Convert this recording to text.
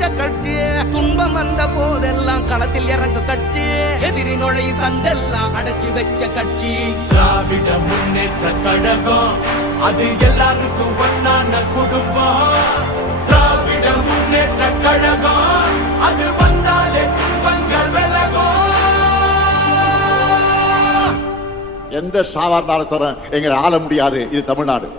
வச்ச கட்சி. துன்பம் வந்த போதெல்லாம் களத்தில் இறங்க கட்சி. எதிரி நுழை சண்டெல்லாம் அடைச்சு வச்ச கட்சி. திராவிட முன்னேற்ற கழகம் அது எல்லாருக்கும் ஒன்னான குடும்பம். திராவிட முன்னேற்ற கழகம் அது வந்தாலே துன்பங்கள் விலகும். எந்த சாவார்ந்தாலும் எங்களை ஆள முடியாது. இது தமிழ்நாடு.